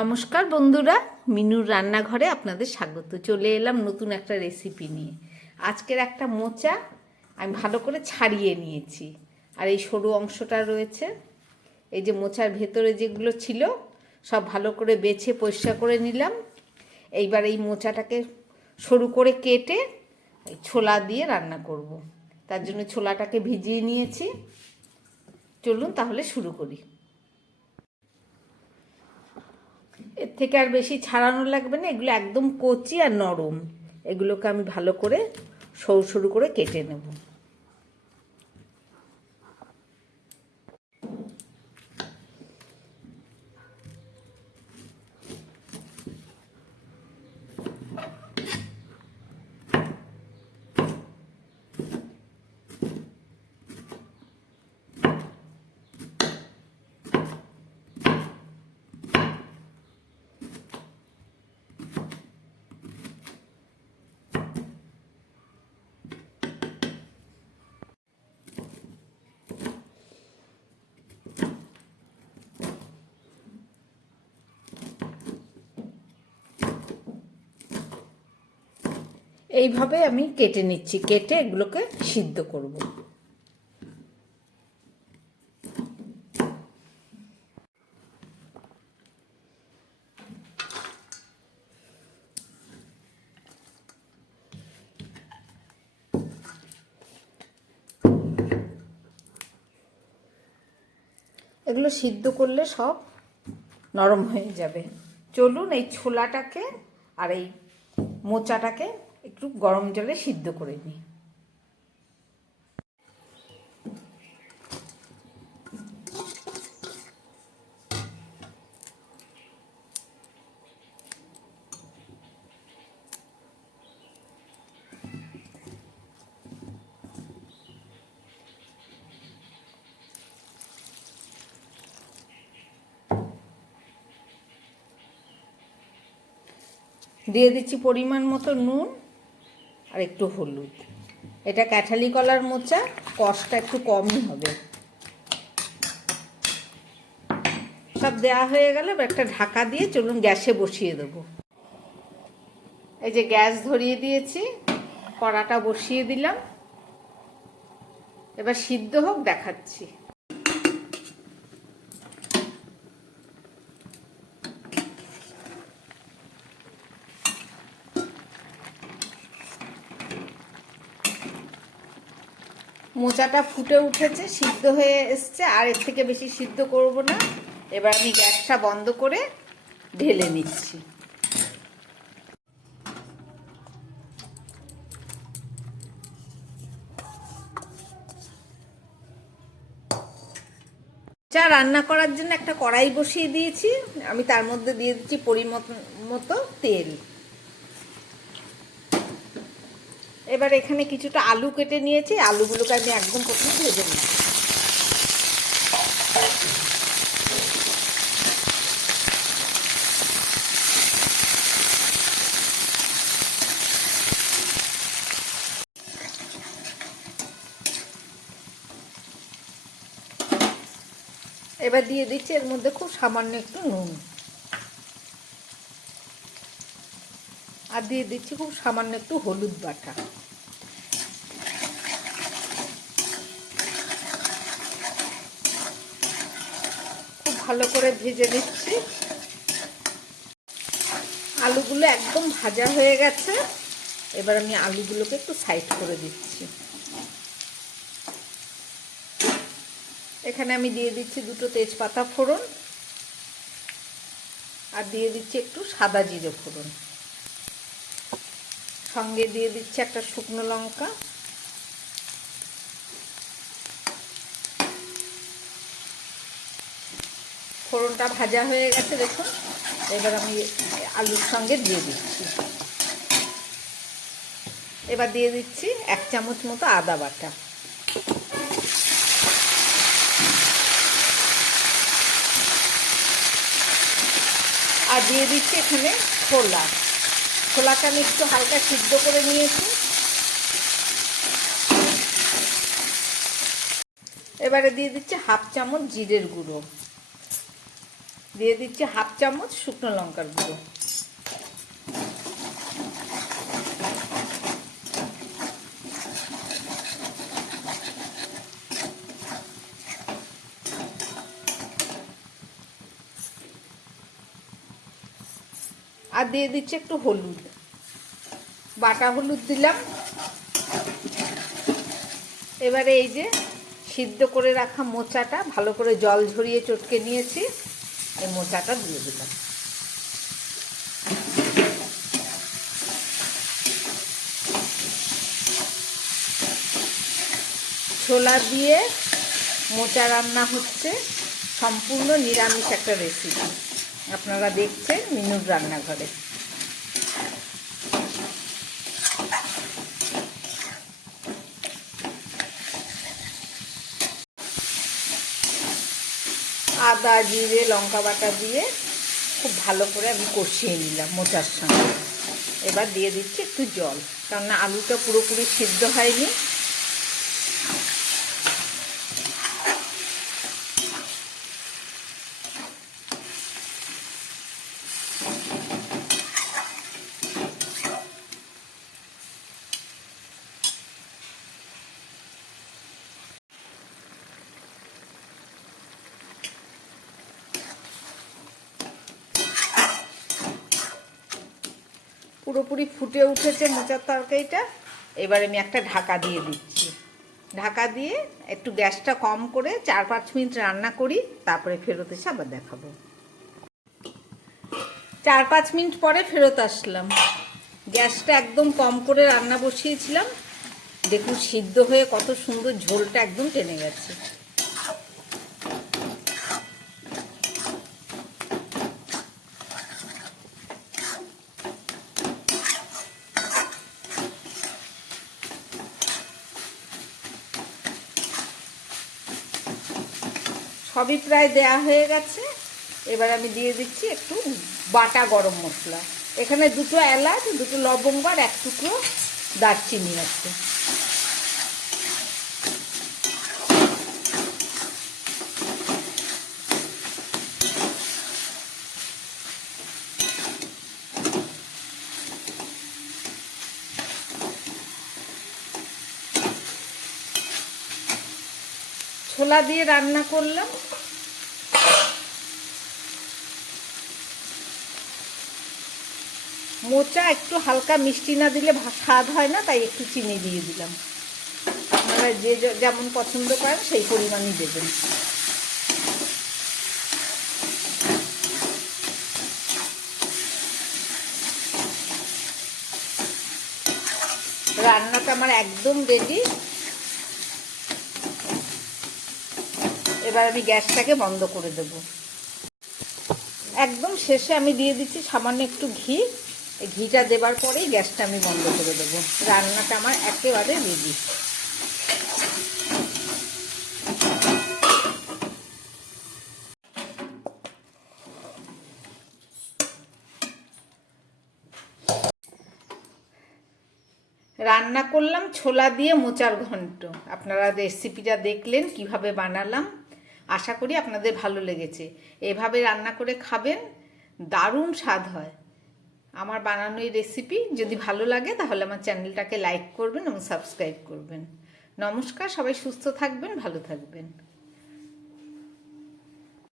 নমস্কার বন্ধুরা, মিনুর রান্নাঘরে আপনাদের স্বাগত। চলে এলাম নতুন একটা রেসিপি নিয়ে। আজকের একটা মোচা আমি ভালো করে ছাড়িয়ে নিয়েছি, আর এই সরু অংশটা রয়েছে, এই যে মোচার ভেতরে যেগুলো ছিল সব ভালো করে বেছে পরিষ্কার করে নিলাম। এইবার এই মোচাটাকে সরু করে কেটে ছোলা দিয়ে রান্না করব। তার জন্য ছোলাটাকে ভিজিয়ে নিয়েছি। চলুন তাহলে শুরু করি। এর থেকে আর বেশি ছাড়ানো লাগবে না, এগুলো একদম কচি আর নরম। এগুলোকে আমি ভালো করে সরু সরু করে কেটে নেব। এইভাবে আমি কেটে নিচ্ছি, কেটে এগুলোকে সিদ্ধ করব। এগুলো সিদ্ধ করলে সব নরম হয়ে যাবে। চলুন এই ছোলাটাকে আর এই মোচাটাকে একটু গরম জলে সিদ্ধ করে নিই। দিয়ে দিচ্ছি পরিমাণ মতো নুন আর একটু হলুদ। এটা কাঁঠালি কলার মোচা, কষটা একটু কমই হবে। সব দেওয়া হয়ে গেলে একটা ঢাকা দিয়ে চলুন গ্যাসে বসিয়ে দেবো। এই যে গ্যাস ধরিয়ে দিয়েছি, কড়াটা বসিয়ে দিলাম। এবার সিদ্ধ হোক দেখাচ্ছি। মোচাটা ফুটে উঠেছে, সিদ্ধ হয়ে এসছে, আর এর থেকে বেশি সিদ্ধ করব না। এবার আমি গ্যাসটা বন্ধ করে ঢেলে নিচ্ছি। চা রান্না করার জন্য একটা কড়াই বসিয়ে দিয়েছি। আমি তার মধ্যে দিয়ে দিচ্ছি পরিমাণ মতো তেল। এবার এখানে কিছুটা আলু কেটে নিয়েছি, আলুগুলোকে আমি একদম প্রথমে ভেজে নিচ্ছি। এবার দিয়ে দিচ্ছি এর মধ্যে খুব সামান্য একটু নুন, আর দিয়ে দিচ্ছি খুব সামান্য একটু হলুদ বাটা। খুব ভালো করে ভেজে নিচ্ছি। আলুগুলো একদম ভাজা হয়ে গেছে। এবার আমি আলুগুলোকে একটু সাইড করে দিচ্ছি। এখানে আমি দিয়ে দিচ্ছি দুটো তেজপাতা ফোড়ন, আর দিয়ে দিচ্ছি একটু সাদা জিরে ফোড়ন, সঙ্গে দিয়ে দিচ্ছি একটা শুকনো লঙ্কা। ফোড়নটা ভাজা হয়ে গেছে দেখুন। এবার আমি আলুর সঙ্গে দিয়ে দিচ্ছি। এবার দিয়ে দিচ্ছি 1 চামচ মতো আদা বাটা। আর দিয়ে দিচ্ছি এখানে ছোলাটা আমি একটু হালকা সিদ্ধ করে নিয়েছি। এবারে দিয়ে দিচ্ছি 1/2 চামচ জিরের গুঁড়ো, দিয়ে দিচ্ছি 1/2 চামচ শুকনো লঙ্কার গুঁড়ো। আর দিয়ে দিচ্ছি একটু হলুদ, বাটা হলুদ দিলাম। এবারে এই যে সিদ্ধ করে রাখা মোচাটা ভালো করে জল ঝরিয়ে চটকে নিয়েছি, এই মোচাটা দিয়ে দিলাম। ছোলা দিয়ে মোচা রান্না হচ্ছে, সম্পূর্ণ নিরামিষ একটা রেসিপি। আপনারা দেখছেন মিনুর রান্নাঘরে। আদা জিরে লঙ্কা বাটা দিয়ে খুব ভালো করে আমি কষিয়ে নিলাম মোচার সঙ্গে। এবার দিয়ে দিচ্ছি একটু জল, কারণ আলুটা পুরোপুরি সিদ্ধ হয়নি। পুরোপুরি ফুটে উঠেছে মোচার তরকারিটা। এবার আমি একটা ঢাকা দিয়ে দিচ্ছি। ঢাকা দিয়ে একটু গ্যাসটা কম করে 4-5 মিনিট রান্না করি, তারপরে ফেরত এসে আবার দেখাবো। 4-5 মিনিট পরে ফেরত আসলাম। গ্যাসটা একদম কম করে রান্না বসিয়েছিলাম। দেখুন সিদ্ধ হয়ে কত সুন্দর ঝোলটা একদম টেনে গেছে। সবই প্রায় দেয়া হয়ে গেছে। এবার আমি দিয়ে দিচ্ছি একটু বাটা গরম মশলা। এখানে 2টো এলাচ, 2টো লবঙ্গ আর 1 টুকরো দারচিনি আছে। ছোলা দিয়ে রান্না করলাম। মোচা একটু হালকা মিষ্টি না দিলে স্বাদ হয় না, তাই একটু চিনি দিয়ে দিলাম। আপনারা যে যেমন পছন্দ করেন সেই পরিমাণই দেবেন। রান্নাটা আমার একদম রেডি। এবার আমি গ্যাসটাকে বন্ধ করে দেব। একদম শেষে আমি দিয়ে দিচ্ছি সামান্য একটু ঘি। এই ঘিটা দেবার পরেই গ্যাসটা আমি বন্ধ করে দেবো। রান্নাটা আমার একেবারে রেডি। রান্না করলাম ছোলা দিয়ে মোচার ঘন্ট। আপনারা রেসিপিটা দেখলেন কিভাবে বানালাম। আশা করি আপনাদের ভালো লেগেছে। এভাবে রান্না করে খাবেন, দারুণ স্বাদ হয়। আমার বানানো এই রেসিপি যদি ভালো লাগে তাহলে আমার চ্যানেলটাকে লাইক করবেন এবং সাবস্ক্রাইব করবেন। নমস্কার, সবাই সুস্থ থাকবেন, ভালো থাকবেন।